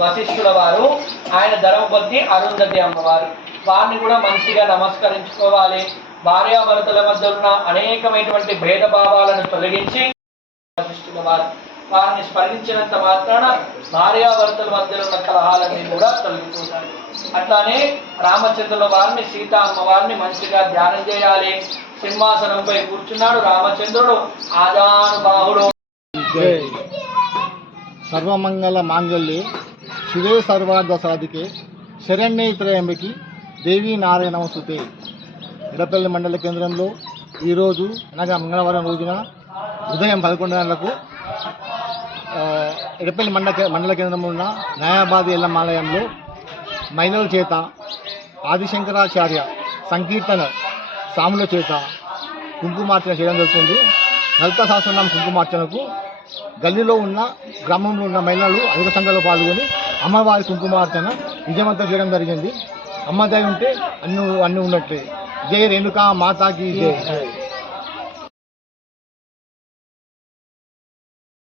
వశిష్ఠుల వారు ఆయన ధర్మపత్ని అరుంధతి అమ్మవారు. వారిని కూడా మంచిగా నమస్కరించుకోవాలి. భార్యాభర్తల మధ్య ఉన్న అనేకమైనటువంటి భేదభావాలను తొలగించి వశిష్ఠుల వారు వారిని స్మరించినంత మాత్రాన భార్యాభర్తల మధ్యలో ఉన్న కలహాలన్నీ కూడా తొలగిపోతాయి. అట్లానే రామచంద్రుల వారిని సీత అమ్మవారిని మంచిగా ధ్యానం చేయాలి. సింహాసనంపై కూర్చున్నాడు రామచంద్రుడు. ఆదాను బాహుడు సర్వమంగళ మాంగళ్యం. శివే సర్వార్థ సాధికే శరణ్యే త్రయంబకి దేవీ నారాయణ సుతే. ఎడపల్లి మండల కేంద్రంలో ఈరోజు అనగా మంగళవారం రోజున ఉదయం పదకొండు గంటలకు ఎడపల్లి మండల మండల కేంద్రంలో ఉన్న నయాబాద్ ఎల్లం ఆలయంలో మహిళల చేత ఆదిశంకరాచార్య సంకీర్తన సాముల చేత కుంకుమార్చన చేయడం జరుగుతుంది. లలిత శాస్త్రనామ కుంకుమార్చనకు గల్లీలో ఉన్న గ్రామంలో ఉన్న మహిళలు అధిక సంఖ్యలో పాల్గొని అమ్మవారి కుంకుమార్చన విజయవంతం చేయడం జరిగింది. అమ్మ దయ ఉంటే అన్ను అన్ని ఉన్నట్లే జై రేణుకా మాతాకి జయ